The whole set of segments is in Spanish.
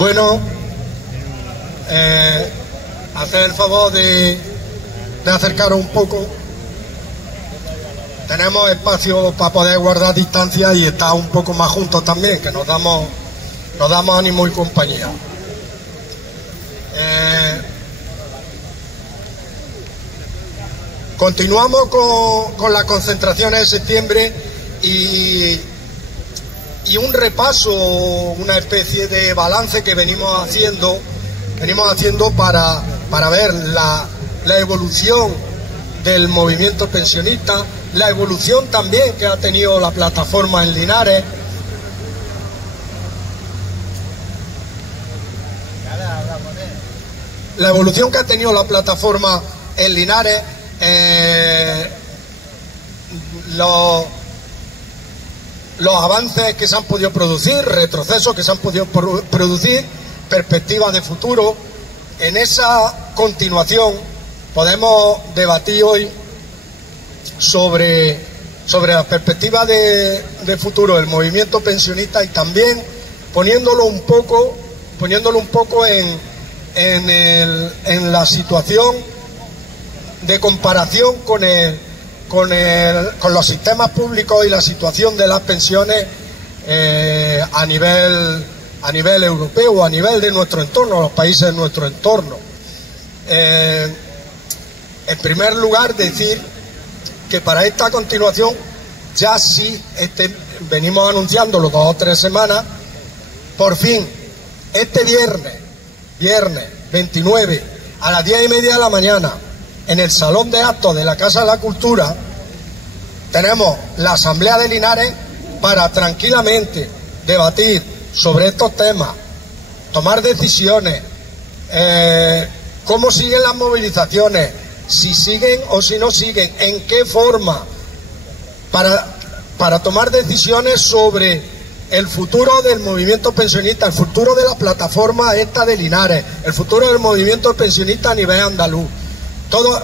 Bueno, hacer el favor de acercaros un poco. Tenemos espacio para poder guardar distancia y estar un poco más juntos también, que nos damos ánimo y compañía. Continuamos con las concentraciones de septiembre y un repaso, una especie de balance que venimos haciendo para ver la evolución del movimiento pensionista, la evolución también que ha tenido la plataforma en Linares. La evolución que ha tenido la plataforma en Linares, los avances que se han podido producir, retrocesos que se han podido producir, perspectivas de futuro. En esa continuación podemos debatir hoy sobre las perspectivas de futuro del movimiento pensionista y también poniéndolo un poco en la situación de comparación con los sistemas públicos y la situación de las pensiones a nivel europeo, a nivel de nuestro entorno, los países de nuestro entorno. En primer lugar, decir que para esta continuación ya sí venimos anunciándolo 2 o 3 semanas. Por fin, este viernes 29 a las 10:30 de la mañana, en el Salón de Actos de la Casa de la Cultura, tenemos la Asamblea de Linares para tranquilamente debatir sobre estos temas, tomar decisiones, cómo siguen las movilizaciones, si siguen o si no siguen, en qué forma, para tomar decisiones sobre el futuro del movimiento pensionista, el futuro de la plataforma esta de Linares, el futuro del movimiento pensionista a nivel andaluz.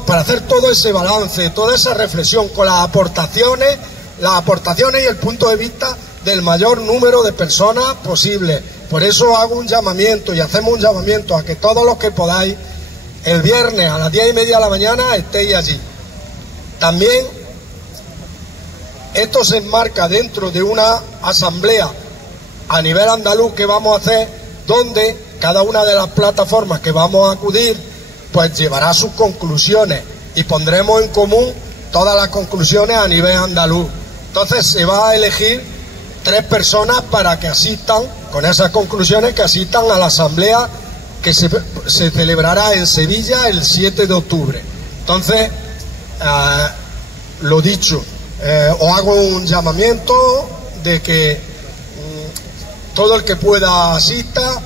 Para hacer todo ese balance, toda esa reflexión con las aportaciones y el punto de vista del mayor número de personas posible. Por eso hago un llamamiento y hacemos un llamamiento a que todos los que podáis, el viernes a las 10:30 de la mañana estéis allí. También esto se enmarca dentro de una asamblea a nivel andaluz que vamos a hacer, donde cada una de las plataformas que vamos a acudir pues llevará sus conclusiones y pondremos en común todas las conclusiones a nivel andaluz. Entonces se va a elegir 3 personas para que asistan, con esas conclusiones, que asistan a la asamblea que se celebrará en Sevilla el 7 de octubre. Entonces, lo dicho, os hago un llamamiento de que todo el que pueda asista,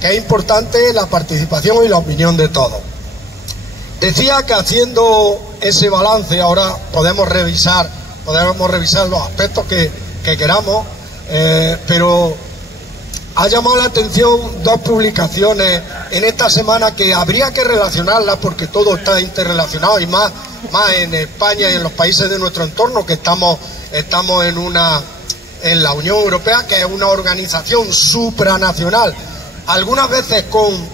que es importante la participación y la opinión de todos. Decía que haciendo ese balance ahora podemos revisar los aspectos que queramos, pero ha llamado la atención 2 publicaciones en esta semana que habría que relacionarlas porque todo está interrelacionado, y más en España y en los países de nuestro entorno, que estamos en la Unión Europea, que es una organización supranacional, algunas veces con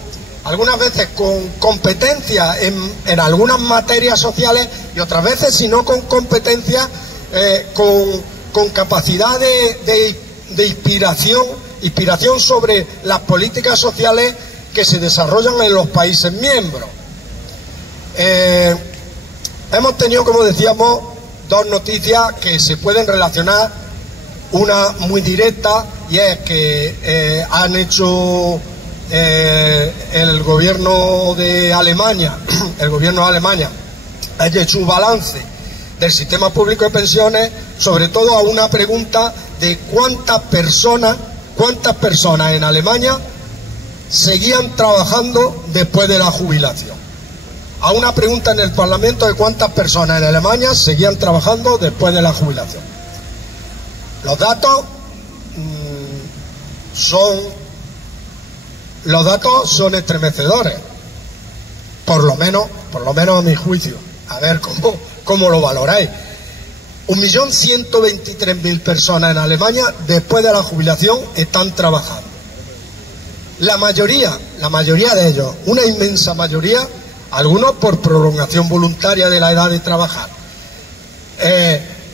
competencia en algunas materias sociales y otras veces, si no con competencia, con capacidad de inspiración sobre las políticas sociales que se desarrollan en los países miembros. Hemos tenido, como decíamos, 2 noticias que se pueden relacionar, una muy directa, y es que han hecho el gobierno de Alemania ha hecho un balance del sistema público de pensiones, sobre todo a una pregunta de cuántas personas en Alemania seguían trabajando después de la jubilación. A una pregunta en el Parlamento de cuántas personas en Alemania seguían trabajando después de la jubilación. Los datos son estremecedores, por lo menos a mi juicio. A ver cómo lo valoráis. 1.123.000 personas en Alemania después de la jubilación están trabajando. La mayoría de ellos, una inmensa mayoría, algunos por prolongación voluntaria de la edad de trabajar,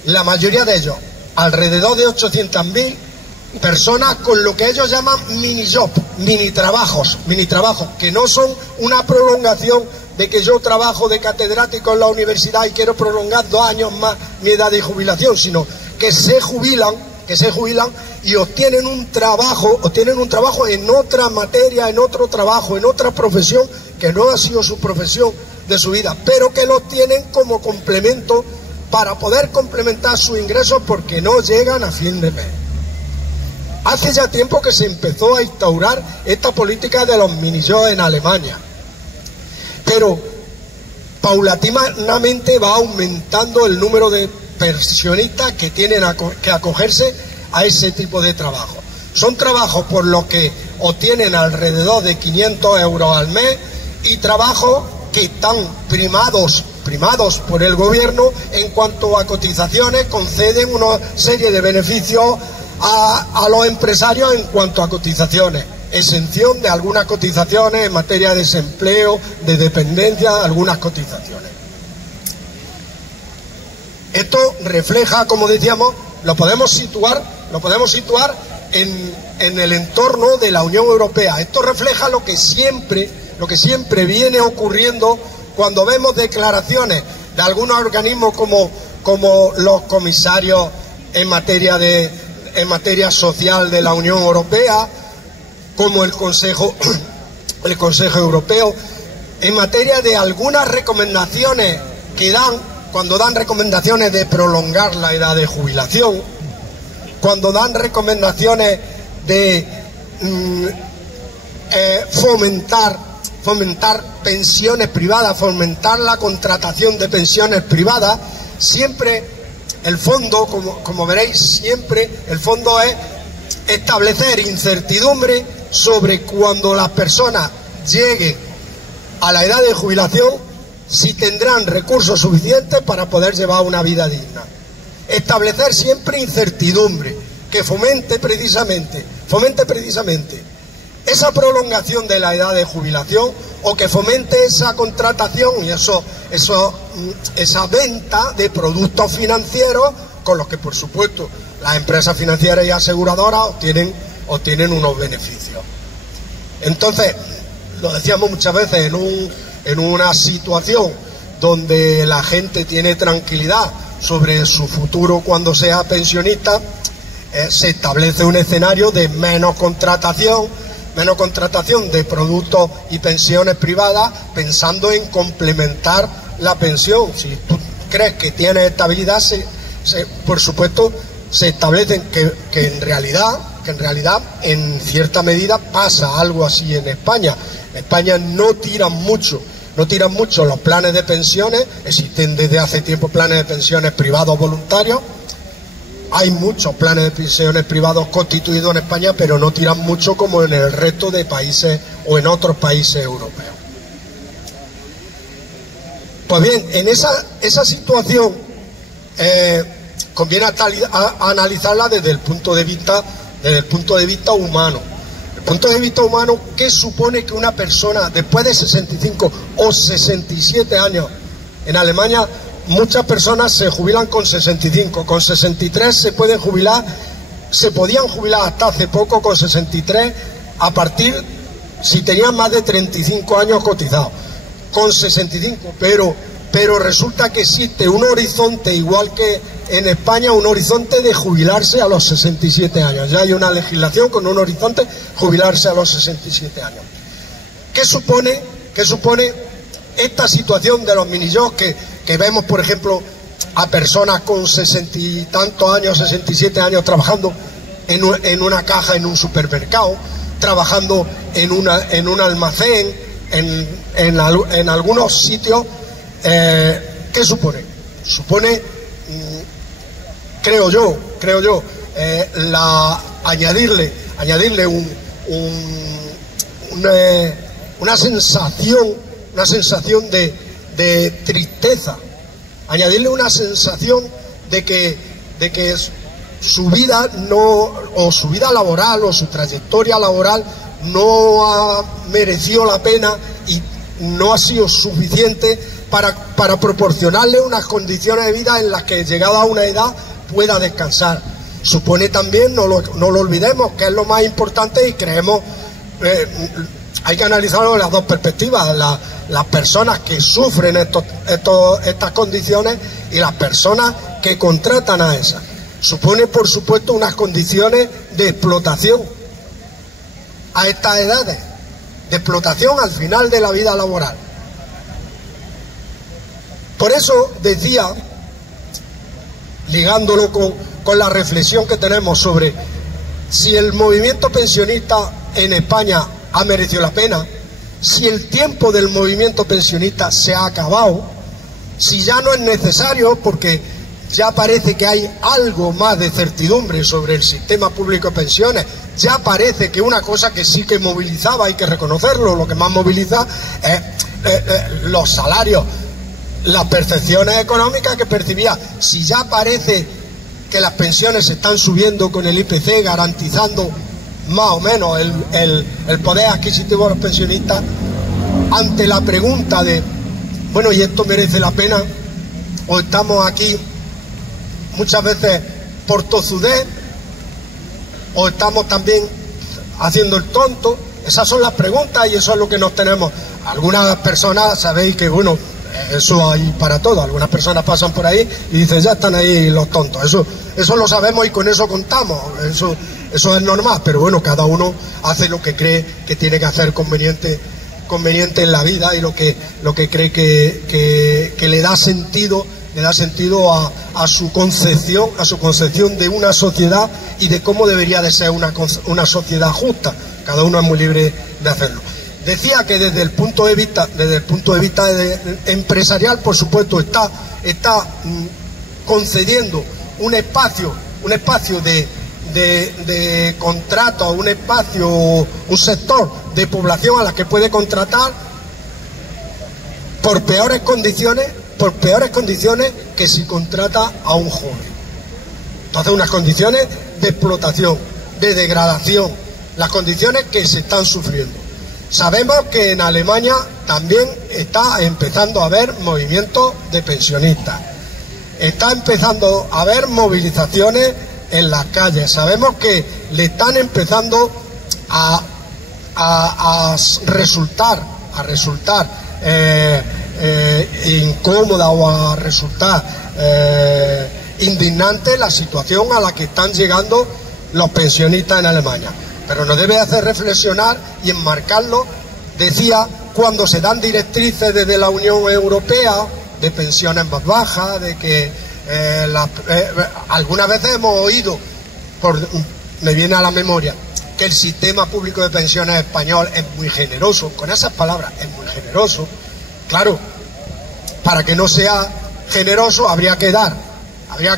la mayoría de ellos, alrededor de 800.000 personas con lo que ellos llaman mini-job, mini-trabajos, que no son una prolongación de que yo trabajo de catedrático en la universidad y quiero prolongar 2 años más mi edad de jubilación, sino que se jubilan y obtienen un trabajo en otra materia, en otro trabajo, en otra profesión que no ha sido su profesión de su vida, pero que lo tienen como complemento para poder complementar sus ingresos porque no llegan a fin de mes. Hace ya tiempo que se empezó a instaurar esta política de los mini-jobs en Alemania, pero paulatinamente va aumentando el número de pensionistas que tienen que acogerse a ese tipo de trabajo. Son trabajos por los que obtienen alrededor de 500 euros al mes y trabajos que están primados por el gobierno en cuanto a cotizaciones, conceden una serie de beneficios a los empresarios en cuanto a cotizaciones, exención de algunas cotizaciones en materia de desempleo, de dependencia, algunas cotizaciones. Esto refleja, como decíamos, lo podemos situar en el entorno de la Unión Europea. Esto refleja lo que siempre viene ocurriendo cuando vemos declaraciones de algunos organismos como los comisarios en materia social de la Unión Europea, como el Consejo Europeo, en materia de algunas recomendaciones que dan, cuando dan recomendaciones de prolongar la edad de jubilación, cuando dan recomendaciones de fomentar pensiones privadas, fomentar la contratación de pensiones privadas, siempre el fondo, como veréis, siempre el fondo es establecer incertidumbre sobre cuando las personas lleguen a la edad de jubilación, si tendrán recursos suficientes para poder llevar una vida digna. Establecer siempre incertidumbre que fomente precisamente esa prolongación de la edad de jubilación, o que fomente esa contratación y esa venta de productos financieros con los que, por supuesto, las empresas financieras y aseguradoras obtienen unos beneficios. Entonces, lo decíamos muchas veces, en una situación donde la gente tiene tranquilidad sobre su futuro cuando sea pensionista, se establece un escenario de menos contratación de productos y pensiones privadas, pensando en complementar la pensión. Si tú crees que tienes estabilidad, por supuesto, se establecen que en realidad en cierta medida pasa algo así en España. En España no tiran mucho los planes de pensiones. Existen desde hace tiempo planes de pensiones privados voluntarios. Hay muchos planes de pensiones privados constituidos en España, pero no tiran mucho como en el resto de países o en otros países europeos. Pues bien, en esa situación conviene analizarla desde el punto de vista humano. El punto de vista humano, ¿qué supone que una persona después de 65 o 67 años? En Alemania muchas personas se jubilan con 65, con 63 se podían jubilar hasta hace poco con 63, a partir, si tenían más de 35 años cotizados, con 65, pero resulta que existe un horizonte, igual que en España, un horizonte de jubilarse a los 67 años. Ya hay una legislación con un horizonte jubilarse a los 67 años. ¿Qué supone esta situación de los minijobs que vemos, por ejemplo, a personas con 60 y tantos años, 67 años, trabajando en una caja en un supermercado, trabajando en un almacén, en algunos sitios? ¿Qué supone? Supone, creo yo, añadirle una sensación de tristeza, añadirle una sensación de que su vida laboral o su trayectoria laboral no ha merecido la pena y no ha sido suficiente para proporcionarle unas condiciones de vida en las que, llegada a una edad, pueda descansar. Supone también, no lo olvidemos, que es lo más importante, y creemos, hay que analizarlo de las dos perspectivas, las personas que sufren estas condiciones y las personas que contratan a esas. Supone, por supuesto, unas condiciones de explotación a estas edades, de explotación al final de la vida laboral. Por eso decía, ligándolo con la reflexión que tenemos sobre si el movimiento pensionista en España ha merecido la pena, si el tiempo del movimiento pensionista se ha acabado, si ya no es necesario porque ya parece que hay algo más de certidumbre sobre el sistema público de pensiones, ya parece que una cosa que sí que movilizaba, hay que reconocerlo, lo que más moviliza es los salarios, las percepciones económicas que percibía. Si ya parece que las pensiones se están subiendo con el IPC, garantizando más o menos el poder adquisitivo de los pensionistas, ante la pregunta de, bueno, ¿y esto merece la pena? ¿O estamos aquí muchas veces por tozudez? ¿O estamos también haciendo el tonto? Esas son las preguntas y eso es lo que nos tenemos. Algunas personas, sabéis que, bueno, eso hay para todo. Algunas personas pasan por ahí y dicen, ya están ahí los tontos. Eso lo sabemos y con eso contamos. Eso es normal, pero bueno, cada uno hace lo que cree que tiene que hacer conveniente en la vida y lo que cree que le da sentido a su concepción de una sociedad y de cómo debería de ser una sociedad justa. Cada uno es muy libre de hacerlo. Decía que desde el punto de vista empresarial, por supuesto, está concediendo un espacio de contrato, un sector de población a la que puede contratar por peores condiciones que si contrata a un joven. Entonces, unas condiciones de explotación, de degradación, las condiciones que se están sufriendo. Sabemos que en Alemania también está empezando a haber movimientos de pensionistas, está empezando a haber movilizaciones en las calles. Sabemos que le están empezando a resultar incómoda o a resultar indignante la situación a la que están llegando los pensionistas en Alemania. Pero nos debe hacer reflexionar y enmarcarlo, decía, cuando se dan directrices desde la Unión Europea de pensiones más bajas, de que algunas veces hemos oído, me viene a la memoria, que el sistema público de pensiones español es muy generoso. Con esas palabras, es muy generoso. Claro, para que no sea generoso habría que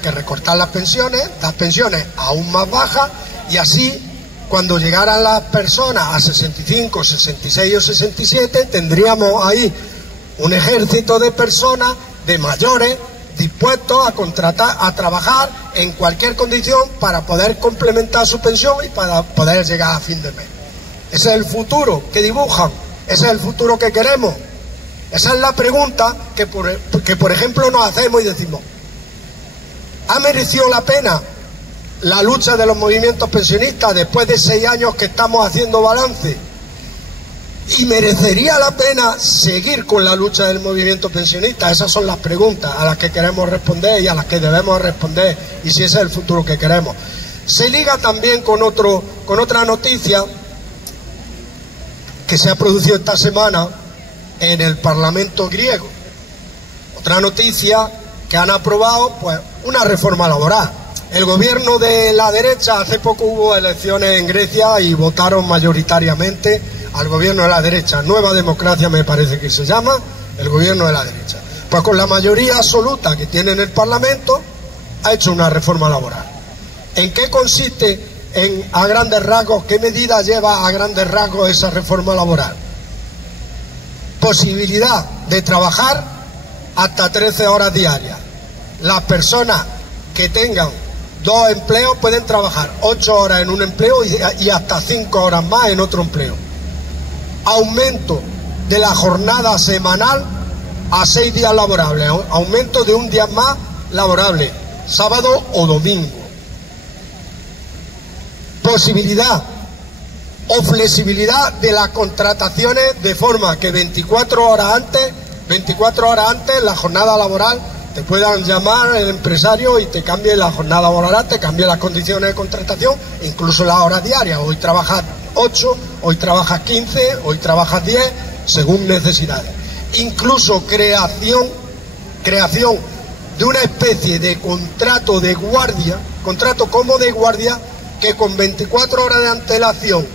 recortar las pensiones aún más bajas, y así cuando llegaran las personas a 65, 66 o 67, tendríamos ahí un ejército de personas, de mayores, dispuestos a trabajar en cualquier condición para poder complementar su pensión y para poder llegar a fin de mes. Ese es el futuro que dibujan, ese es el futuro que queremos. Esa es la pregunta que por ejemplo nos hacemos y decimos, ¿ha merecido la pena la lucha de los movimientos pensionistas después de 6 años que estamos haciendo balance? ¿Y merecería la pena seguir con la lucha del movimiento pensionista? Esas son las preguntas a las que queremos responder y a las que debemos responder, y si ese es el futuro que queremos. Se liga también con otra noticia que se ha producido esta semana en el Parlamento griego. Otra noticia, que han aprobado pues una reforma laboral. El gobierno de la derecha, hace poco hubo elecciones en Grecia y votaron mayoritariamente al gobierno de la derecha. Nueva Democracia me parece que se llama, el gobierno de la derecha. Pues con la mayoría absoluta que tiene en el Parlamento, ha hecho una reforma laboral. ¿En qué consiste, a grandes rasgos, qué medida lleva a grandes rasgos esa reforma laboral? Posibilidad de trabajar hasta 13 horas diarias. Las personas que tengan 2 empleos pueden trabajar 8 horas en un empleo y hasta 5 horas más en otro empleo. Aumento de la jornada semanal a 6 días laborables, aumento de un día más laborable, sábado o domingo. Posibilidad o flexibilidad de las contrataciones, de forma que 24 horas antes la jornada laboral te puedan llamar el empresario y te cambie la jornada laboral, te cambie las condiciones de contratación, incluso las horas diarias. Hoy trabajas 8, hoy trabajas 15, hoy trabajas 10, según necesidades. Incluso creación de una especie de contrato de guardia, contrato como de guardia, que con 24 horas de antelación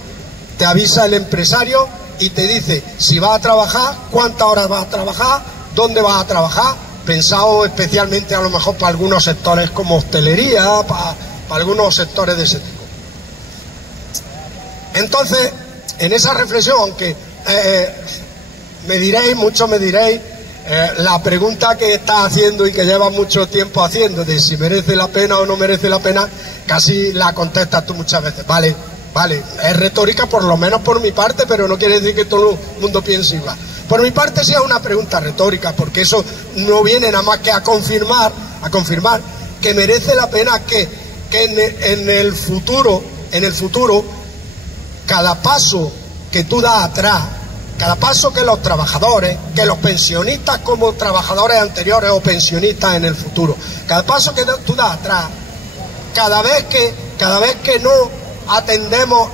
te avisa el empresario y te dice si vas a trabajar, cuántas horas vas a trabajar, dónde vas a trabajar, pensado especialmente a lo mejor para algunos sectores como hostelería, para algunos sectores de ese tipo. Entonces, en esa reflexión, aunque muchos me diréis, la pregunta que estás haciendo y que llevas mucho tiempo haciendo, de si merece la pena o no merece la pena, casi la contestas tú muchas veces. Vale, es retórica, por lo menos por mi parte, pero no quiere decir que todo el mundo piense igual. Por mi parte sí es una pregunta retórica, porque eso no viene nada más que a confirmar que merece la pena que en el futuro, cada paso que tú das atrás, cada paso que los trabajadores, que los pensionistas como trabajadores anteriores o pensionistas en el futuro, cada paso que tú das atrás, cada vez que no atendemos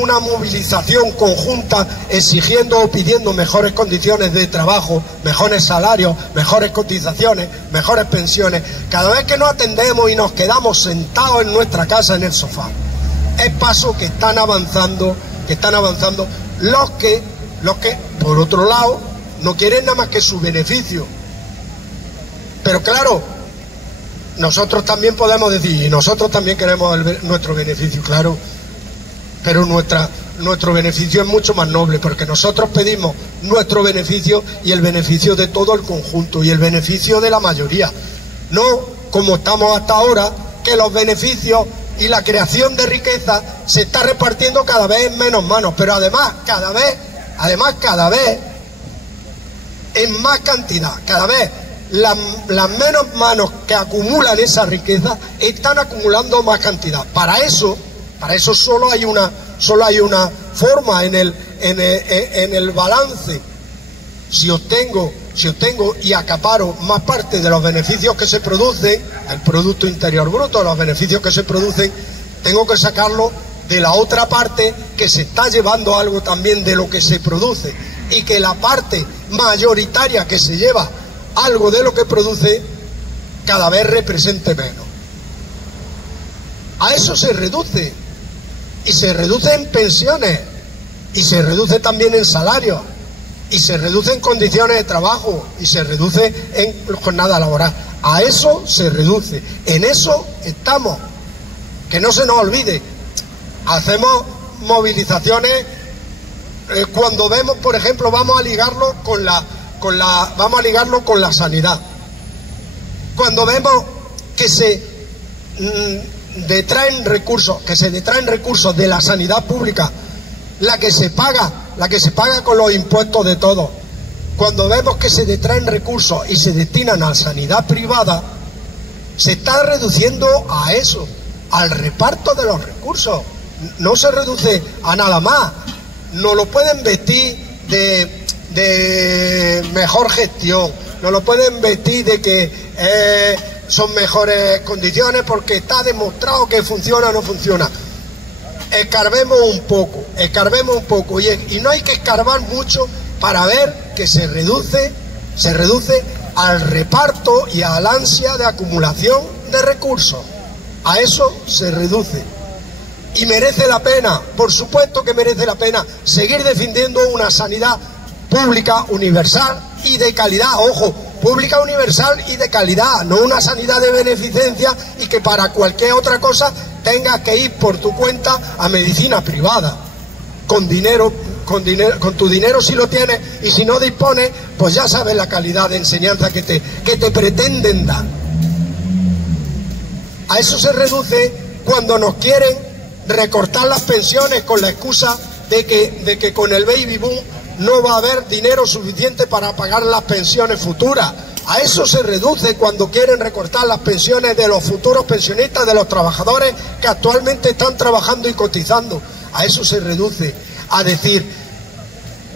una movilización conjunta exigiendo o pidiendo mejores condiciones de trabajo, mejores salarios, mejores cotizaciones, mejores pensiones, cada vez que no atendemos y nos quedamos sentados en nuestra casa en el sofá, es paso que están avanzando los que por otro lado no quieren nada más que su beneficio. Pero claro, nosotros también podemos decir, y nosotros también queremos nuestro beneficio, claro, pero nuestro beneficio es mucho más noble, porque nosotros pedimos nuestro beneficio y el beneficio de todo el conjunto y el beneficio de la mayoría, no como estamos hasta ahora, que los beneficios y la creación de riqueza se está repartiendo cada vez en menos manos, pero además cada vez en más cantidad, cada vez las menos manos que acumulan esa riqueza están acumulando más cantidad. Para eso solo hay una forma en el balance. Si obtengo y acaparo más parte de los beneficios que se producen, el Producto Interior Bruto, los beneficios que se producen, tengo que sacarlo de la otra parte que se está llevando algo también de lo que se produce, y que la parte mayoritaria que se lleva algo de lo que produce cada vez represente menos. A eso se reduce, y se reduce en pensiones, y se reduce también en salarios, y se reduce en condiciones de trabajo, y se reduce en jornada laboral. A eso se reduce, en eso estamos. Que no se nos olvide, hacemos movilizaciones cuando vemos, por ejemplo, vamos a ligarlo con la sanidad. Cuando vemos que se detraen recursos de la sanidad pública, la que se paga con los impuestos de todos. Cuando vemos que se detraen recursos y se destinan a la sanidad privada, se está reduciendo a eso, al reparto de los recursos. No se reduce a nada más. No lo pueden vestir de mejor gestión, no lo pueden vestir de que son mejores condiciones porque está demostrado que funciona o no funciona. Escarbemos un poco y no hay que escarbar mucho para ver que se reduce al reparto y al ansia de acumulación de recursos. A eso se reduce. Y merece la pena, por supuesto que merece la pena, seguir defendiendo una sanidad pública, universal y de calidad. Ojo, pública, universal y de calidad, no una sanidad de beneficencia y que para cualquier otra cosa tengas que ir por tu cuenta a medicina privada. Con tu dinero si lo tienes, y si no dispones, pues ya sabes la calidad de enseñanza que te pretenden dar. A eso se reduce cuando nos quieren recortar las pensiones con la excusa de que con el baby boom no va a haber dinero suficiente para pagar las pensiones futuras. A eso se reduce cuando quieren recortar las pensiones de los futuros pensionistas, de los trabajadores que actualmente están trabajando y cotizando. A eso se reduce, a decir,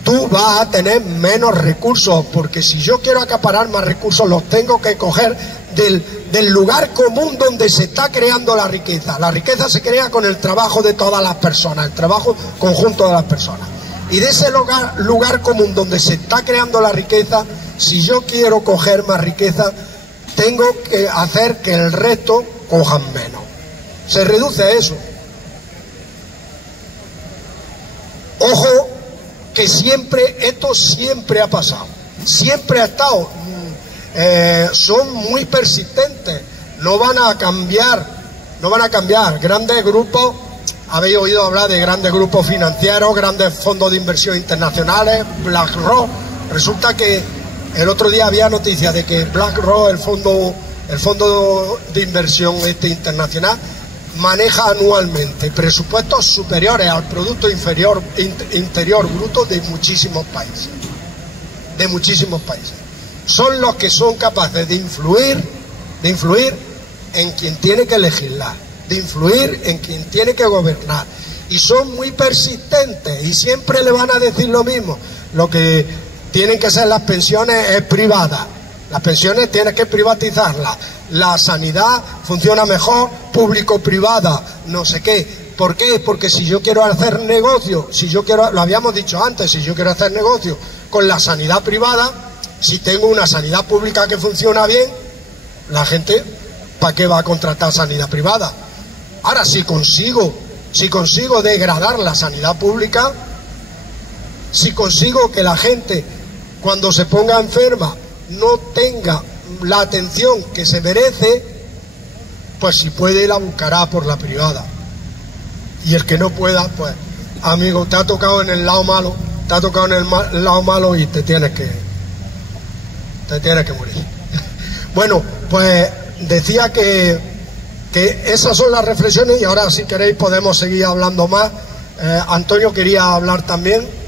tú vas a tener menos recursos, porque si yo quiero acaparar más recursos los tengo que coger del lugar común donde se está creando la riqueza. La riqueza se crea con el trabajo de todas las personas, el trabajo conjunto de las personas. Y de ese lugar común donde se está creando la riqueza, si yo quiero coger más riqueza, tengo que hacer que el resto cojan menos. Se reduce a eso. Ojo, que esto siempre ha pasado, siempre ha estado. Son muy persistentes, no van a cambiar. Grandes grupos, habéis oído hablar de grandes grupos financieros, grandes fondos de inversión internacionales, BlackRock. Resulta que el otro día había noticias de que BlackRock, el fondo de inversión internacional, maneja anualmente presupuestos superiores al Producto Interior Bruto de muchísimos países. Son los que son capaces de influir en quien tiene que legislar, de influir en quien tiene que gobernar. Y son muy persistentes y siempre le van a decir lo mismo. Lo que tienen que ser las pensiones es privada. Las pensiones tienen que privatizarlas. La sanidad funciona mejor, público-privada, no sé qué. ¿Por qué? Porque si yo quiero hacer negocio, lo habíamos dicho antes, si yo quiero hacer negocio con la sanidad privada, si tengo una sanidad pública que funciona bien, la gente, ¿para qué va a contratar sanidad privada? Ahora, si consigo degradar la sanidad pública, si consigo que la gente, cuando se ponga enferma, no tenga la atención que se merece, pues si puede la buscará por la privada. Y el que no pueda, pues, amigo, te ha tocado en el lado malo, y te tienes que morir. Bueno, pues decía que esas son las reflexiones, y ahora si queréis podemos seguir hablando más. Antonio quería hablar también.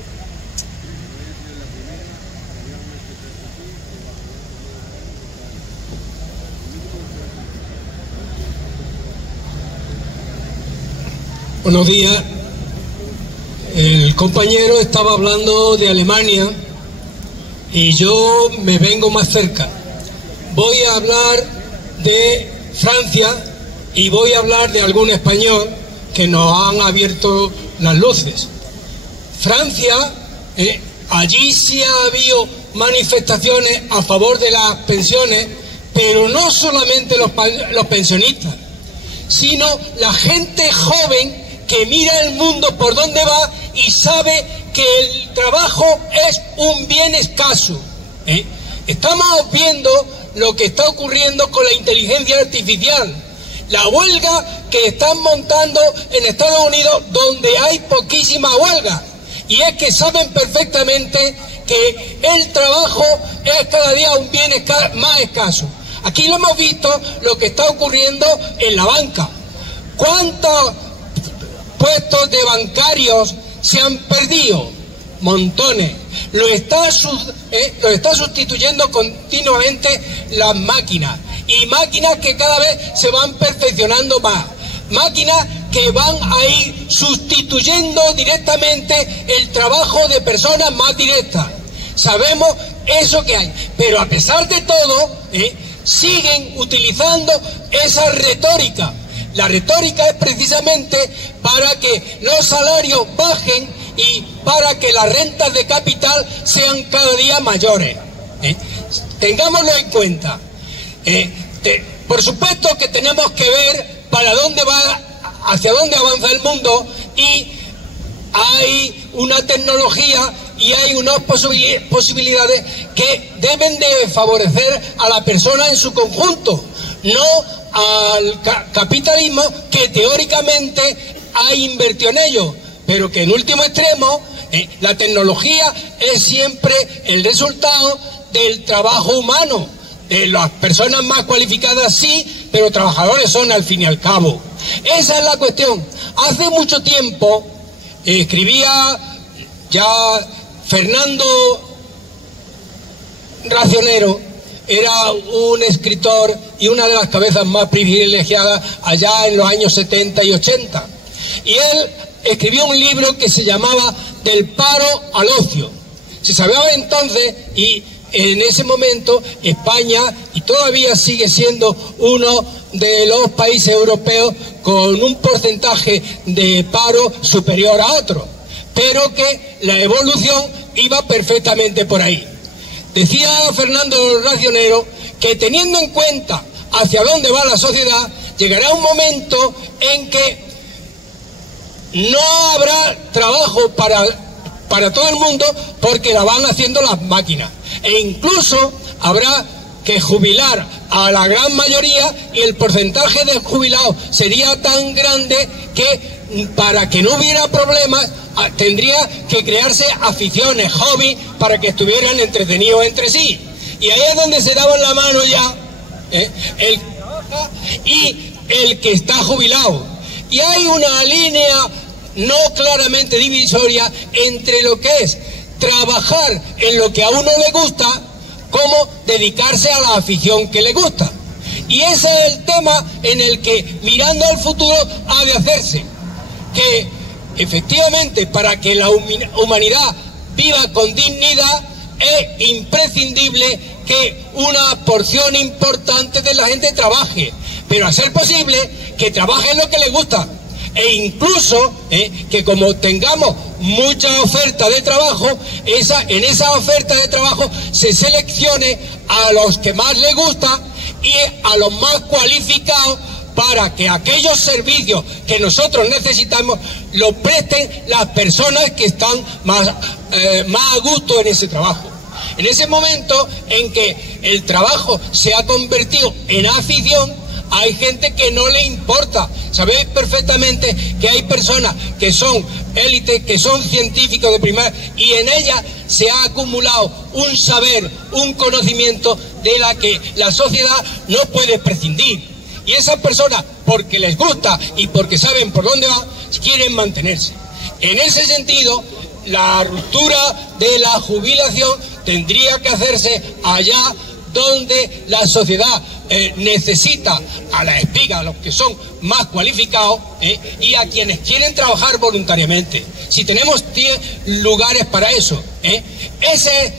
Buenos días. El compañero estaba hablando de Alemania y yo me vengo más cerca. Voy a hablar de Francia y voy a hablar de algún español que nos han abierto las luces. Francia, allí sí ha habido manifestaciones a favor de las pensiones, pero no solamente los pensionistas, sino la gente joven que mira el mundo por dónde va y sabe que el trabajo es un bien escaso. Estamos viendo lo que está ocurriendo con la inteligencia artificial, la huelga que están montando en Estados Unidos, donde hay poquísima huelga, y es que saben perfectamente que el trabajo es cada día un bien más escaso. Aquí lo hemos visto lo que está ocurriendo en la banca. ¿Cuántos puestos de bancarios se han perdido? Montones. Lo está sustituyendo continuamente las máquinas, y máquinas que cada vez se van perfeccionando más, máquinas que van a ir sustituyendo directamente el trabajo de personas más directas. Sabemos eso que hay, pero a pesar de todo, siguen utilizando esa retórica. La retórica es precisamente para que los salarios bajen y para que las rentas de capital sean cada día mayores. Tengámoslo en cuenta. Por supuesto que tenemos que ver hacia dónde avanza el mundo, y hay una tecnología y hay unas posibilidades que deben de favorecer a la persona en su conjunto, no al capitalismo que teóricamente ha invertido en ello, pero que en último extremo la tecnología es siempre el resultado del trabajo humano, de las personas más cualificadas sí, pero trabajadores son al fin y al cabo. Esa es la cuestión. Hace mucho tiempo escribía ya Fernando Racionero, era un escritor y una de las cabezas más privilegiadas allá en los años 70 y 80. Y él escribió un libro que se llamaba Del paro al ocio. Se sabía entonces, y en ese momento España, y todavía sigue siendo uno de los países europeos con un porcentaje de paro superior a otro, pero que la evolución iba perfectamente por ahí. Decía Fernando Racionero que teniendo en cuenta hacia dónde va la sociedad, llegará un momento en que no habrá trabajo para todo el mundo porque la van haciendo las máquinas. E incluso habrá que jubilar a la gran mayoría y el porcentaje de jubilados sería tan grande que para que no hubiera problemas tendría que crearse aficiones, hobbies, para que estuvieran entretenidos entre sí. Y ahí es donde se daban la mano ya el que está jubilado. Y hay una línea no claramente divisoria entre lo que es trabajar en lo que a uno le gusta como dedicarse a la afición que le gusta. Y ese es el tema en el que, mirando al futuro, ha de hacerse. Que efectivamente, para que la humanidad viva con dignidad, es imprescindible que una porción importante de la gente trabaje, pero a ser posible que trabaje en lo que le gusta. E incluso que como tengamos mucha oferta de trabajo, en esa oferta de trabajo se seleccione a los que más le gusta y a los más cualificados para que aquellos servicios que nosotros necesitamos lo presten las personas que están más a gusto en ese trabajo. En ese momento en que el trabajo se ha convertido en afición, hay gente que no le importa. Sabéis perfectamente que hay personas que son élites, que son científicos de primera, y en ellas se ha acumulado un saber, un conocimiento de la que la sociedad no puede prescindir. Y esas personas, porque les gusta y porque saben por dónde va, quieren mantenerse. En ese sentido, la ruptura de la jubilación tendría que hacerse allá donde la sociedad necesita a las espigas, a los que son más cualificados, y a quienes quieren trabajar voluntariamente. Si tenemos 10 lugares para eso, ese es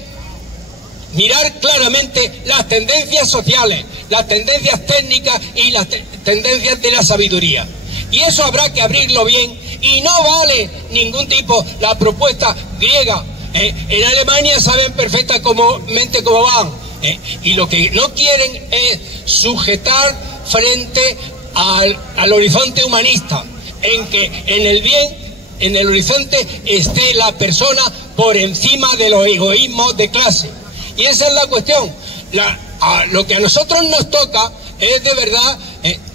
mirar claramente las tendencias sociales, las tendencias técnicas y las tendencias de la sabiduría. Y eso habrá que abrirlo bien, y no vale ningún tipo la propuesta griega. En Alemania saben perfectamente cómo van, y lo que no quieren es sujetar frente al horizonte humanista, en que en el bien, en el horizonte esté la persona por encima de los egoísmos de clase. Y esa es la cuestión. Lo que a nosotros nos toca es de verdad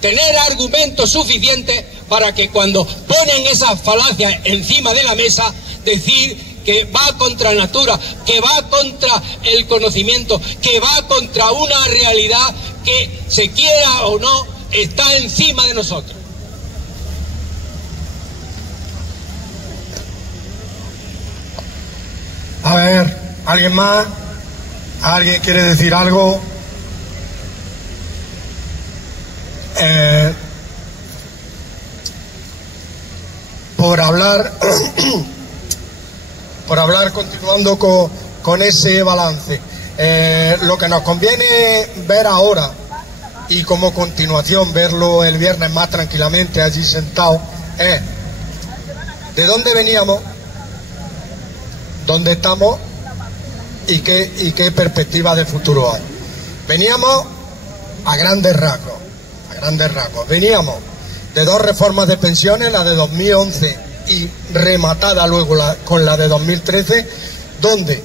tener argumentos suficientes para que cuando ponen esas falacias encima de la mesa, decir que va contra natura, que va contra el conocimiento, que va contra una realidad que, se quiera o no, está encima de nosotros. A ver, ¿alguien más? ¿Alguien quiere decir algo? Por hablar continuando con ese balance, lo que nos conviene ver ahora y como continuación verlo el viernes más tranquilamente allí sentado es de dónde veníamos, dónde estamos y qué perspectiva de futuro hay. Veníamos a grandes rasgos, veníamos de 2 reformas de pensiones, la de 2011 y rematada luego con la de 2013, donde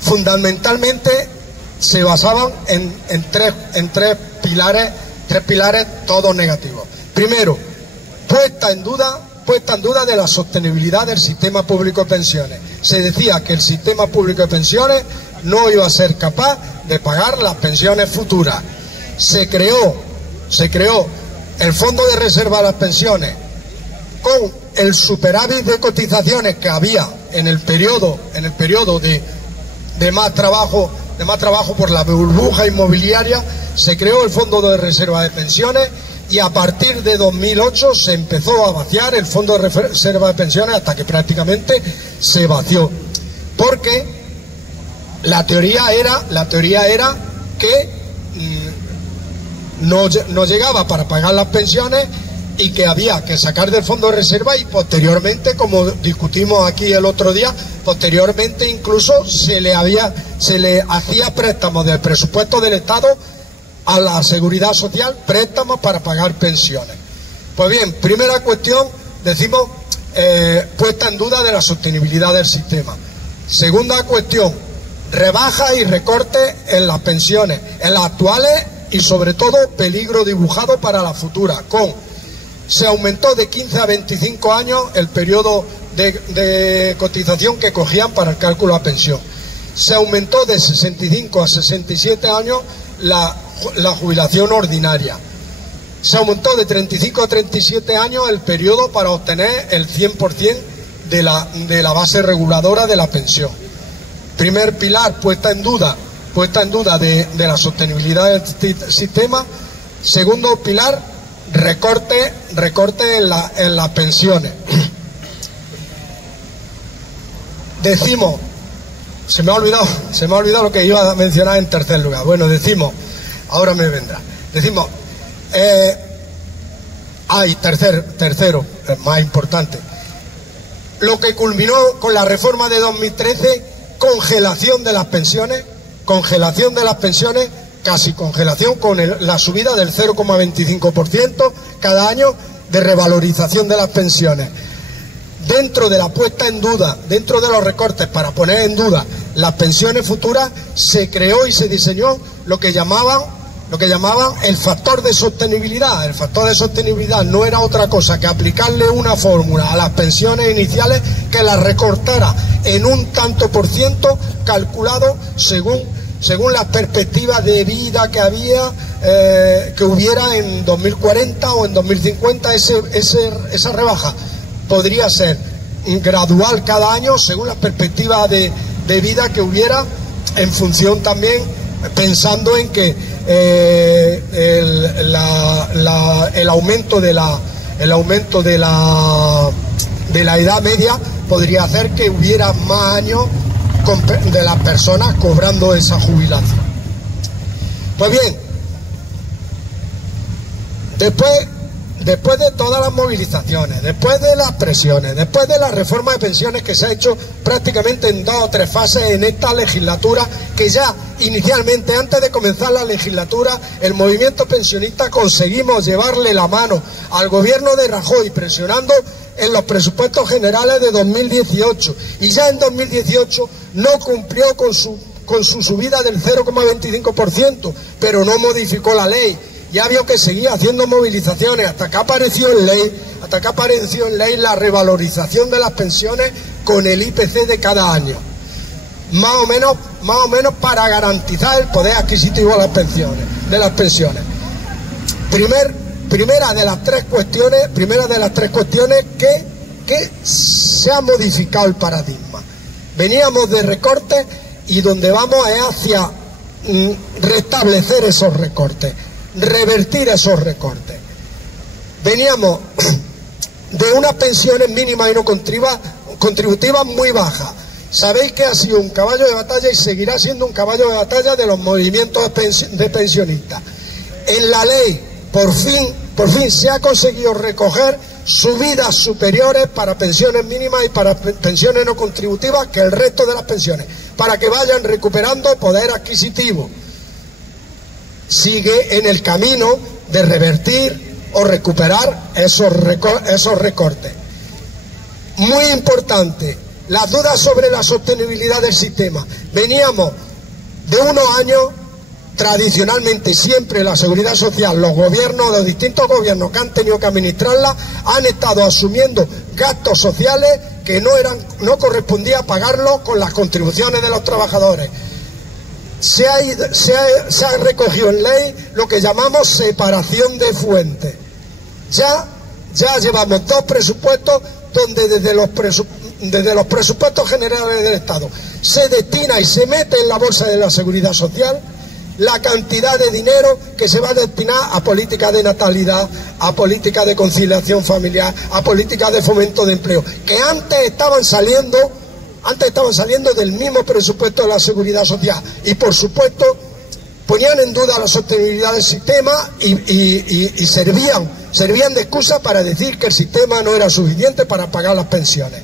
fundamentalmente se basaban en tres pilares todos negativos. Primero, puesta en duda de la sostenibilidad del sistema público de pensiones. Se decía que el sistema público de pensiones no iba a ser capaz de pagar las pensiones futuras. se creó el Fondo de Reserva de las Pensiones con el superávit de cotizaciones que había en el periodo de más trabajo por la burbuja inmobiliaria. Se creó el Fondo de Reserva de Pensiones y a partir de 2008 se empezó a vaciar el Fondo de Reserva de Pensiones hasta que prácticamente se vació, porque la teoría era que no llegaba para pagar las pensiones y que había que sacar del Fondo de Reserva, y posteriormente, como discutimos aquí el otro día, posteriormente incluso se le hacía préstamos del presupuesto del Estado a la Seguridad Social, préstamos para pagar pensiones. Pues bien, primera cuestión, decimos, puesta en duda de la sostenibilidad del sistema. Segunda cuestión, rebajas y recortes en las pensiones, en las actuales, y sobre todo peligro dibujado para la futura. Se aumentó de 15 a 25 años el periodo de cotización que cogían para el cálculo a pensión. Se aumentó de 65 a 67 años la jubilación ordinaria. Se aumentó de 35 a 37 años el periodo para obtener el 100% de la base reguladora de la pensión. Primer pilar, puesta en duda de la sostenibilidad del sistema. Segundo pilar, recorte en las pensiones. Decimos, se me ha olvidado lo que iba a mencionar en tercer lugar. Bueno, decimos, ahora me vendrá. Decimos, tercero, más importante, lo que culminó con la reforma de 2013, congelación de las pensiones, casi congelación con la subida del 0,25% cada año de revalorización de las pensiones. Dentro de la puesta en duda, dentro de los recortes para poner en duda las pensiones futuras, se creó y se diseñó lo que llamaban el factor de sostenibilidad. El factor de sostenibilidad no era otra cosa que aplicarle una fórmula a las pensiones iniciales que las recortara en un tanto por ciento calculado según las perspectivas de vida que hubiera en 2040 o en 2050. Esa rebaja podría ser gradual cada año según las perspectivas de vida que hubiera, en función también, pensando en que el aumento de la edad media podría hacer que hubiera más años de las personas cobrando esa jubilación. Pues bien, después de todas las movilizaciones, después de las presiones, después de la reforma de pensiones que se ha hecho prácticamente en 2 o 3 fases en esta legislatura, que ya inicialmente, antes de comenzar la legislatura, el movimiento pensionista conseguimos llevarle la mano al gobierno de Rajoy, presionando en los presupuestos generales de 2018, y ya en 2018 no cumplió con su subida del 0,25%, pero no modificó la ley. Ya vio que seguía haciendo movilizaciones hasta que apareció en ley la revalorización de las pensiones con el IPC de cada año, más o menos para garantizar el poder adquisitivo de las pensiones. Primera de las tres cuestiones que se ha modificado el paradigma. Veníamos de recortes y donde vamos es hacia restablecer esos recortes, revertir esos recortes. Veníamos de unas pensiones mínimas y no contributivas muy bajas. Sabéis que ha sido un caballo de batalla y seguirá siendo un caballo de batalla de los movimientos de pensionistas. En la ley, por fin se ha conseguido recoger subidas superiores para pensiones mínimas y para pensiones no contributivas que el resto de las pensiones, para que vayan recuperando poder adquisitivo. Sigue en el camino de revertir o recuperar esos recortes. Muy importante, las dudas sobre la sostenibilidad del sistema. Veníamos de unos años, tradicionalmente siempre la Seguridad Social, los distintos gobiernos que han tenido que administrarla, han estado asumiendo gastos sociales que no correspondía pagarlos con las contribuciones de los trabajadores. se ha recogido en ley lo que llamamos separación de fuentes. Ya llevamos 2 presupuestos donde desde los presupuestos generales del Estado se destina y se mete en la bolsa de la Seguridad Social la cantidad de dinero que se va a destinar a políticas de natalidad, a políticas de conciliación familiar, a políticas de fomento de empleo, que antes estaban saliendo del mismo presupuesto de la Seguridad Social, y por supuesto ponían en duda la sostenibilidad del sistema y servían de excusa para decir que el sistema no era suficiente para pagar las pensiones.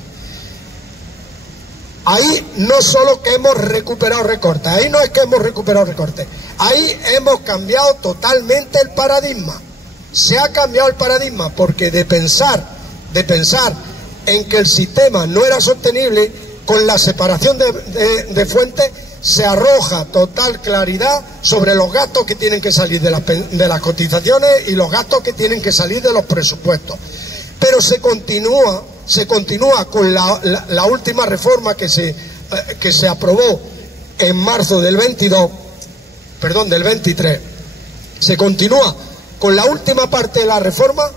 Ahí no solo que hemos recuperado recortes, ahí no es que hemos recuperado recortes, ahí hemos cambiado totalmente el paradigma. Se ha cambiado el paradigma porque de pensar en que el sistema no era sostenible, con la separación de fuentes se arroja total claridad sobre los gastos que tienen que salir de las cotizaciones y los gastos que tienen que salir de los presupuestos. Pero se continúa con la última reforma que se aprobó en marzo del 23. Se continúa con la última parte de la reforma,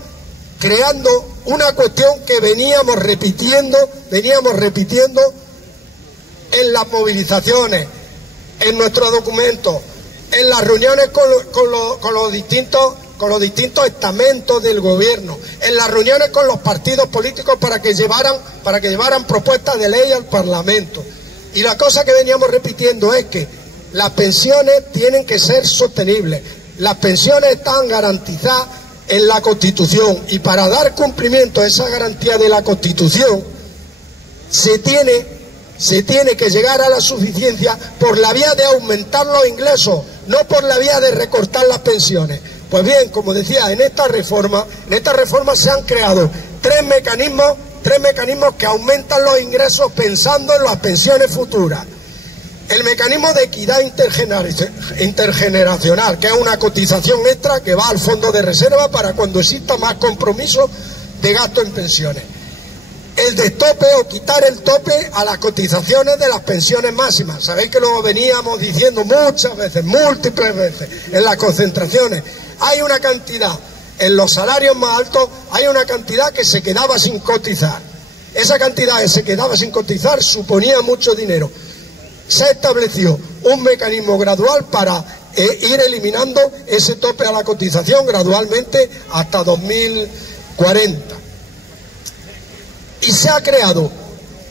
creando una cuestión que veníamos repitiendo en las movilizaciones, en nuestros documentos, en las reuniones con los distintos estamentos del gobierno, en las reuniones con los partidos políticos para que llevaran propuestas de ley al Parlamento. Y la cosa que veníamos repitiendo es que las pensiones tienen que ser sostenibles. Las pensiones están garantizadas en la Constitución, y para dar cumplimiento a esa garantía de la Constitución se tiene que llegar a la suficiencia por la vía de aumentar los ingresos, no por la vía de recortar las pensiones. Pues bien, como decía, en esta reforma se han creado tres mecanismos que aumentan los ingresos pensando en las pensiones futuras. El mecanismo de equidad intergeneracional, que es una cotización extra que va al fondo de reserva para cuando exista más compromiso de gasto en pensiones. El de tope, o quitar el tope a las cotizaciones de las pensiones máximas. Sabéis que lo veníamos diciendo muchas veces, múltiples veces, en las concentraciones. Hay una cantidad, en los salarios más altos, hay una cantidad que se quedaba sin cotizar. Esa cantidad que se quedaba sin cotizar suponía mucho dinero. Se estableció un mecanismo gradual para ir eliminando ese tope a la cotización gradualmente hasta 2040. Y se ha creado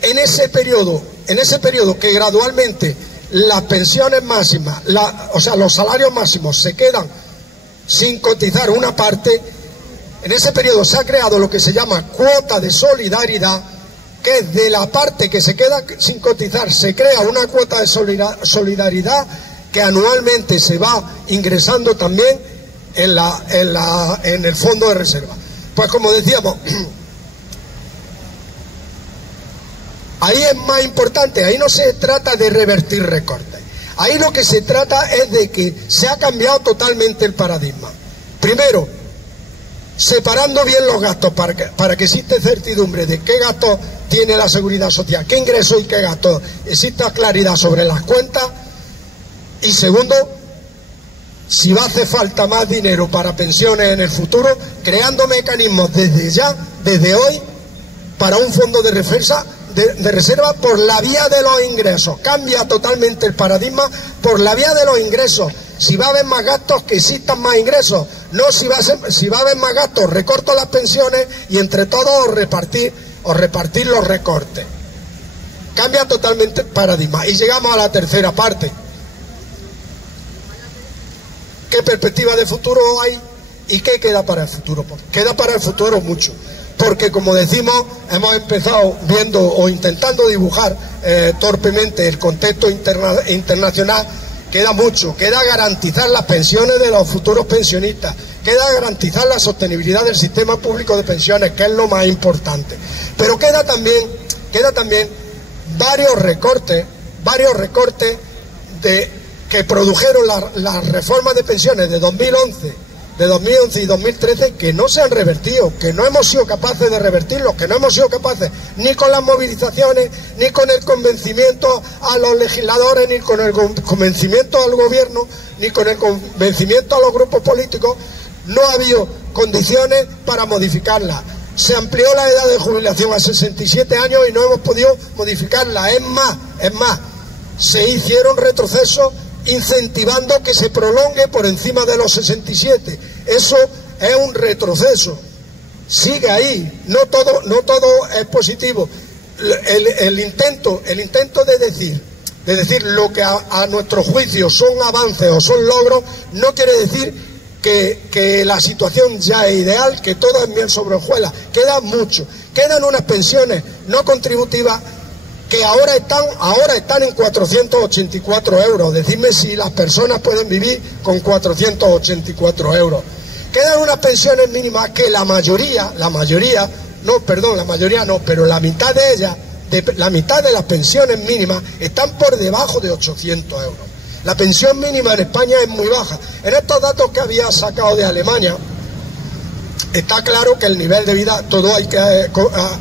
en ese periodo que gradualmente las pensiones máximas, los salarios máximos se quedan sin cotizar una parte. En ese periodo se ha creado lo que se llama cuota de solidaridad, que es de la parte que se queda sin cotizar, se crea una cuota de solidaridad que anualmente se va ingresando también en el fondo de reserva. Pues como decíamos, ahí es más importante, ahí no se trata de revertir recortes. Ahí lo que se trata es de que se ha cambiado totalmente el paradigma. Primero, separando bien los gastos para que exista certidumbre de qué gastos tiene la Seguridad Social, qué ingresos y qué gastos, exista claridad sobre las cuentas. Y segundo, si va a hacer falta más dinero para pensiones en el futuro, creando mecanismos desde hoy, para un fondo de reserva por la vía de los ingresos. Cambia totalmente el paradigma por la vía de los ingresos. Si va a haber más gastos, que existan más ingresos. No, si va a haber más gastos, recorto las pensiones y entre todos os repartir los recortes. Cambia totalmente el paradigma. Y llegamos a la tercera parte. ¿Qué perspectiva de futuro hay y qué queda para el futuro? Queda para el futuro mucho. Porque, como decimos, hemos empezado viendo o intentando dibujar torpemente el contexto internacional. Queda mucho, queda garantizar las pensiones de los futuros pensionistas, queda garantizar la sostenibilidad del sistema público de pensiones, que es lo más importante. Pero queda también varios recortes que produjeron las reformas de pensiones de 2011 de 2011 y 2013 que no se han revertido, que no hemos sido capaces de revertirlos, que no hemos sido capaces ni con las movilizaciones, ni con el convencimiento a los legisladores, ni con el convencimiento al gobierno, ni con el convencimiento a los grupos políticos. No ha habido condiciones para modificarla. Se amplió la edad de jubilación a 67 años y no hemos podido modificarla. Es más, se hicieron retrocesos incentivando que se prolongue por encima de los 67. Eso es un retroceso. Sigue ahí. No todo es positivo. El intento de decir lo que a nuestro juicio son avances o son logros, no quiere decir que la situación ya es ideal, que todo es miel sobre hojuelas. Queda mucho. Quedan unas pensiones no contributivas que ahora están en 484 euros. Decidme si las personas pueden vivir con 484 euros. Quedan unas pensiones mínimas que la mitad de ellas, la mitad de las pensiones mínimas están por debajo de 800 euros. La pensión mínima en España es muy baja. En estos datos que había sacado de Alemania, está claro que el nivel de vida, todo hay que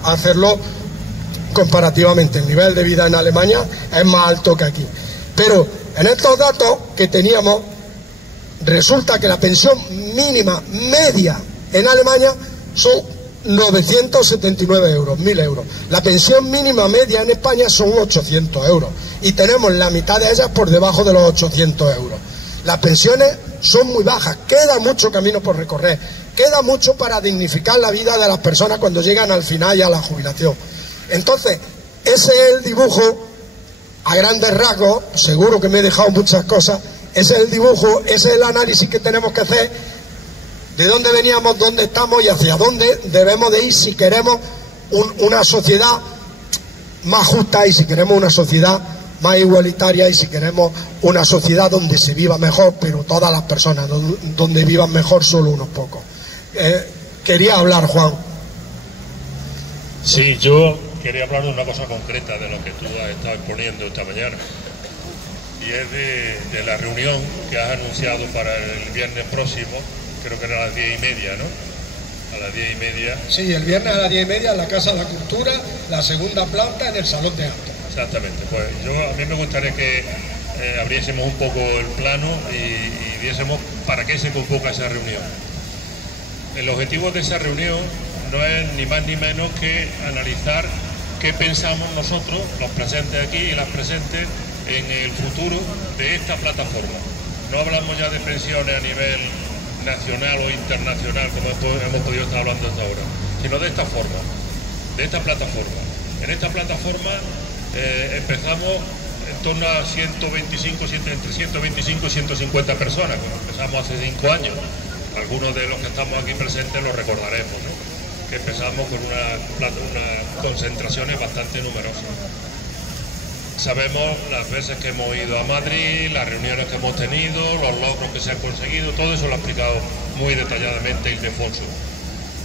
hacerlo comparativamente. El nivel de vida en Alemania es más alto que aquí. Pero en estos datos que teníamos, resulta que la pensión mínima media en Alemania son 979 euros, 1000 euros. La pensión mínima media en España son 800 euros. Y tenemos la mitad de ellas por debajo de los 800 euros. Las pensiones son muy bajas, queda mucho camino por recorrer, queda mucho para dignificar la vida de las personas cuando llegan al final y a la jubilación. Entonces, ese es el dibujo a grandes rasgos. Seguro que me he dejado muchas cosas. Ese es el dibujo, ese es el análisis que tenemos que hacer de dónde veníamos, dónde estamos y hacia dónde debemos de ir si queremos una sociedad más justa y si queremos una sociedad más igualitaria y si queremos una sociedad donde se viva mejor, pero todas las personas, donde vivan mejor solo unos pocos. Quería hablar, Juan. Sí, yo quería hablar de una cosa concreta de lo que tú has estado exponiendo esta mañana, y es de la reunión que has anunciado para el viernes próximo, creo que era a las 10:30, ¿no? A las 10:30. Sí, el viernes a las 10:30 en la Casa de la Cultura, la segunda planta, en el Salón de Actos. Exactamente, pues a mí me gustaría que abriésemos un poco el plano y viésemos para qué se convoca esa reunión. El objetivo de esa reunión no es ni más ni menos que analizar qué pensamos nosotros, los presentes aquí y las presentes, en el futuro de esta plataforma. No hablamos ya de pensiones a nivel nacional o internacional, como hemos podido estar hablando hasta ahora, sino de esta forma, de esta plataforma. En esta plataforma empezamos en torno a entre 125 y 150 personas, como empezamos hace 5 años. Algunos de los que estamos aquí presentes lo recordaremos, ¿no? Que empezamos con unas concentraciones bastante numerosas. Sabemos las veces que hemos ido a Madrid, las reuniones que hemos tenido, los logros que se han conseguido, todo eso lo ha explicado muy detalladamente Ildefonso.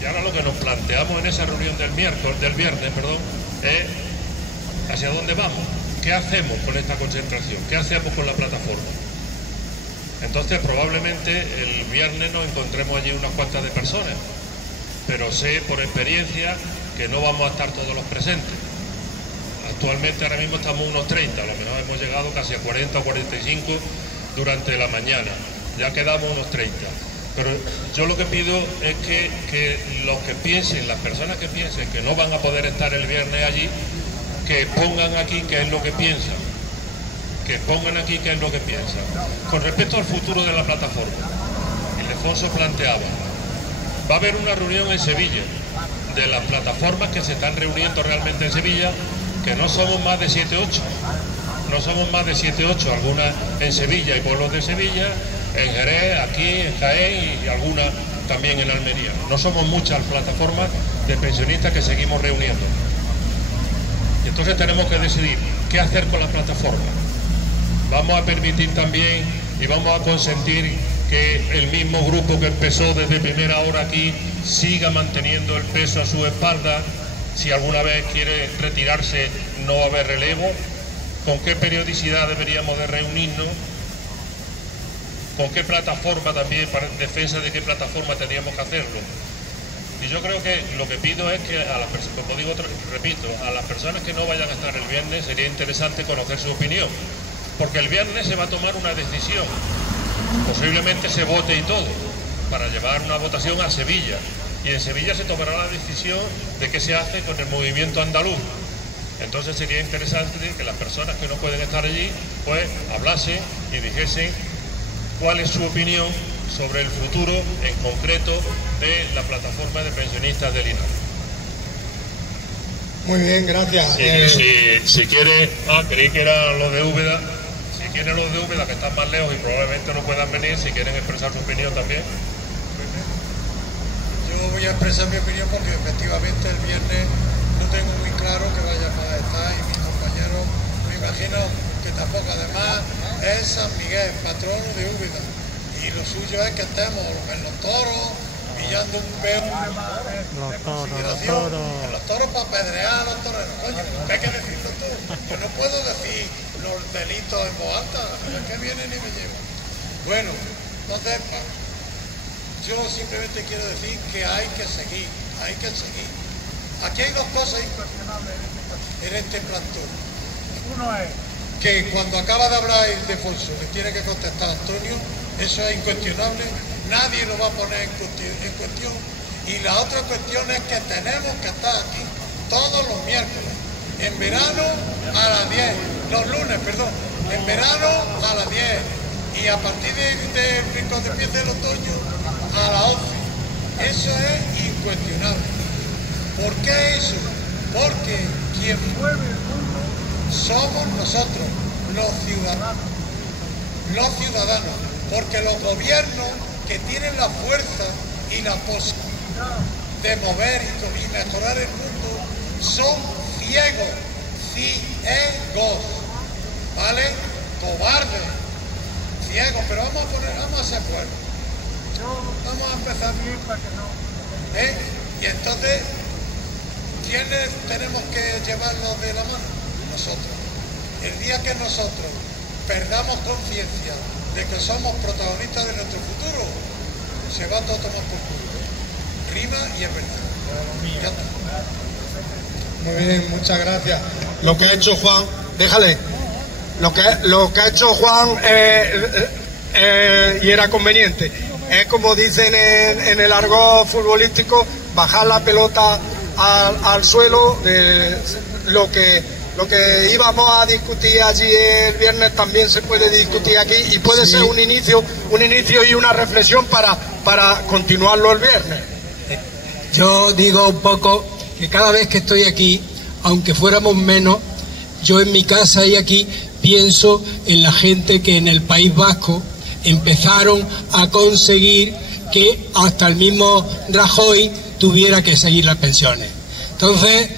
Y ahora lo que nos planteamos en esa reunión del viernes, es hacia dónde vamos, qué hacemos con esta concentración, qué hacemos con la plataforma. Entonces probablemente el viernes nos encontremos allí unas cuantas de personas, pero sé por experiencia que no vamos a estar todos los presentes. Actualmente ahora mismo estamos unos 30, a lo mejor hemos llegado casi a 40 o 45 durante la mañana, ya quedamos unos 30. Pero yo lo que pido es que los que piensen, las personas que piensen que no van a poder estar el viernes allí, que pongan aquí qué es lo que piensan. Que pongan aquí qué es lo que piensan. Con respecto al futuro de la plataforma, Ildefonso planteaba, va a haber una reunión en Sevilla, de las plataformas que se están reuniendo realmente en Sevilla, que no somos más de 7 o 8. No somos más de 7 o 8, algunas en Sevilla y pueblos de Sevilla, en Jerez, aquí, en Jaén y algunas también en Almería. No somos muchas plataformas de pensionistas que seguimos reuniendo. Y entonces tenemos que decidir qué hacer con la plataforma. Vamos a permitir también y vamos a consentir que el mismo grupo que empezó desde primera hora aquí siga manteniendo el peso a su espalda. Si alguna vez quiere retirarse, no va a haber relevo. ¿Con qué periodicidad deberíamos de reunirnos? con qué plataforma también, para defensa de qué plataforma teníamos que hacerlo. Y yo creo que lo que pido es que a las personas, como digo, repito, a las personas que no vayan a estar el viernes sería interesante conocer su opinión, porque el viernes se va a tomar una decisión, posiblemente se vote y todo, para llevar una votación a Sevilla, y en Sevilla se tomará la decisión de qué se hace con el movimiento andaluz. Entonces sería interesante que las personas que no pueden estar allí, pues hablasen y dijesen cuál es su opinión sobre el futuro en concreto de la plataforma de pensionistas del Linares. Muy bien, gracias. Si quiere, creí que era los de Úbeda. Si quieren los de Úbeda, que están más lejos y probablemente no puedan venir, si quieren expresar su opinión también. Yo voy a expresar mi opinión porque efectivamente el viernes no tengo muy claro que vaya a estar, y mis compañeros me imagino que tampoco. Además es San Miguel, patrono de Úbeda, y lo suyo es que estemos en los toros pillando un peo de consideración, en los toros para apedrear a los toreros. Coño, hay que decirlo tú. Yo no puedo decir los delitos en voz alta, es que vienen y me llevan. Bueno, entonces yo simplemente quiero decir que hay que seguir, hay que seguir. Aquí hay dos cosas incuestionables en este plantón. Uno es que cuando acaba de hablar Ildefonso le tiene que contestar Antonio, eso es incuestionable, nadie lo va a poner en cuestión. Y la otra cuestión es que tenemos que estar aquí todos los miércoles, en verano a las 10, los lunes, perdón, en verano a las 10, y a partir de cuando empiece el otoño a las 11. Eso es incuestionable. ¿Por qué eso? Porque quien mueve el mundo somos nosotros, los ciudadanos. Los ciudadanos. Porque los gobiernos que tienen la fuerza y la posibilidad de mover y mejorar el mundo son ciegos, ¿vale? Cobardes, ciegos, pero vamos a ser buenos. Vamos a empezar bien para que no. Y entonces, ¿quiénes tenemos que llevarlos de la mano? Nosotros. El día que nosotros perdamos conciencia de que somos protagonistas de nuestro futuro, se va todo a tomar por culo. Rima y es verdad. Ya está. Muy bien, muchas gracias. Lo que ha hecho Juan, déjale. Lo que ha hecho Juan y era conveniente. Es como dicen en el argot futbolístico, bajar la pelota al suelo. Lo que íbamos a discutir allí el viernes también se puede discutir aquí, y puede ser un inicio y una reflexión para continuarlo el viernes. Yo digo un poco que cada vez que estoy aquí, aunque fuéramos menos, yo en mi casa y aquí pienso en la gente que en el País Vasco empezaron a conseguir que hasta el mismo Rajoy tuviera que seguir las pensiones. Entonces,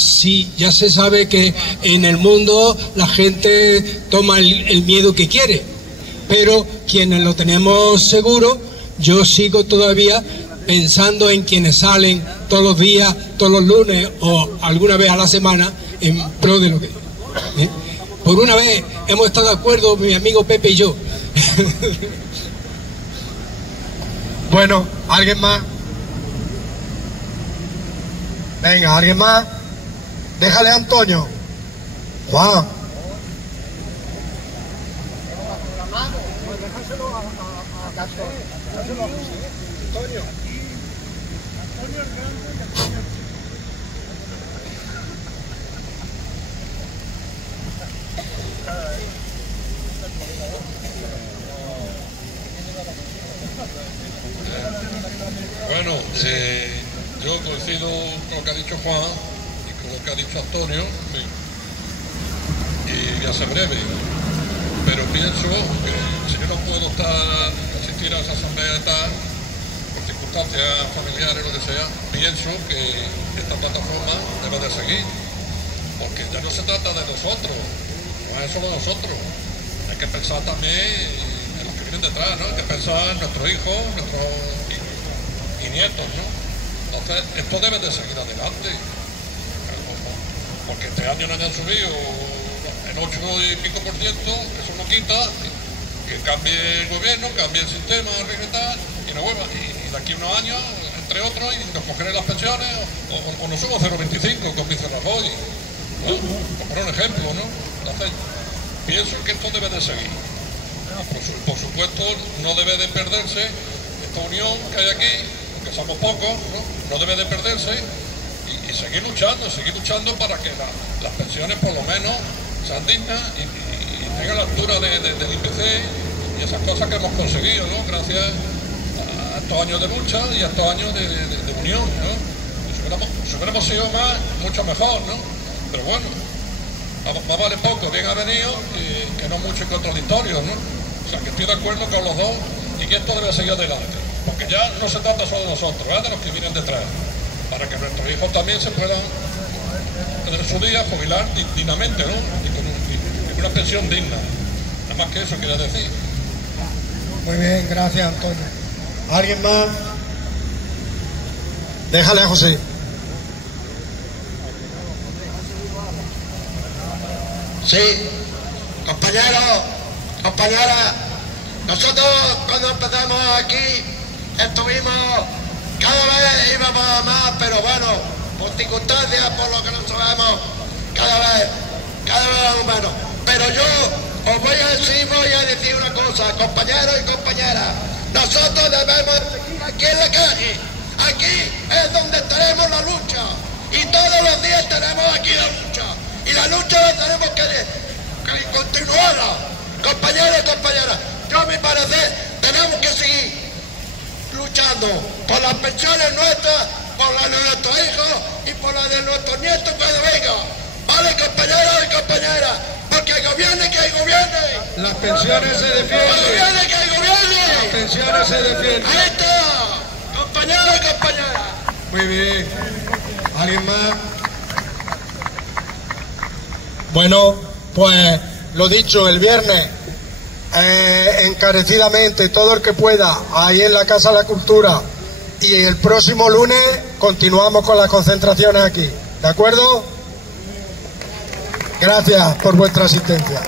sí, ya se sabe que en el mundo la gente toma el miedo que quiere, pero quienes lo tenemos seguro, yo sigo todavía pensando en quienes salen todos los días, todos los lunes o alguna vez a la semana en pro de lo que... Por una vez hemos estado de acuerdo mi amigo Pepe y yo. Bueno, ¿alguien más? Venga, ¿alguien más? Déjale a Antonio. Juan. Bueno, yo coincido con lo que ha dicho Juan y con lo que ha dicho Antonio, y voy a ser breve, pero pienso que si yo no puedo asistir a esa asamblea de tal, por circunstancias familiares o lo que sea, pienso que esta plataforma debe de seguir, porque ya no se trata de nosotros, no es solo nosotros, hay que pensar también en los que vienen detrás, ¿no? Hay que pensar en nuestros hijos, y nietos, ¿no? Entonces, esto debe de seguir adelante, porque este año no han subido en 8 y pico %, eso no quita que cambie el gobierno, cambie el sistema regional y no vuelva. Y de aquí a unos años, entre otros, y nos cogeré las pensiones o nos subo 0,25 con dice Rajoy, ¿no? Por poner un ejemplo, ¿no? Entonces, pienso que esto debe de seguir. Por supuesto, no debe de perderse esta unión que hay aquí, que somos pocos, no debe de perderse y seguir luchando para que las pensiones por lo menos sean dignas y tengan la altura del IPC y esas cosas que hemos conseguido, ¿no? Gracias a estos años de lucha y a estos años de unión, ¿no? Si hubiéramos sido más, mucho mejor, ¿no? Pero bueno, más vale poco, bien ha venido que no mucho y contradictorio, ¿no? O sea, que estoy de acuerdo con los dos y que esto debe seguir adelante, porque ya no se trata solo de nosotros, de los que vienen detrás, para que nuestros hijos también se puedan tener su día, jubilar dignamente, ¿no? Y con una pensión digna. Nada más que eso quería decir. Muy bien, gracias, Antonio. ¿Alguien más? Déjale a José. Sí, compañeros, compañeras, nosotros cuando empezamos aquí estuvimos, cada vez íbamos a más, pero bueno, por circunstancias, por lo que no sabemos, cada vez vamos menos. Pero yo os voy a decir una cosa, compañeros y compañeras, nosotros debemos seguir aquí en la calle, aquí es donde tenemos la lucha, y todos los días tenemos aquí la lucha, y la lucha la tenemos que continuarla, compañeros y compañeras. Yo a mi parecer tenemos que seguir luchando por las pensiones nuestras, por las de nuestros hijos y por las de nuestros nietos cuando vengan. Vale, compañeros y compañeras, porque gobierne que gobierne. Las pensiones se defienden. Gobierne que gobierne. Las pensiones se defienden. Ahí está, compañeros y compañeras. Muy bien. ¿Alguien más? Bueno, pues lo dicho, el viernes encarecidamente todo el que pueda ahí en la Casa de la Cultura, y el próximo lunes continuamos con las concentraciones aquí, ¿de acuerdo? Gracias por vuestra asistencia.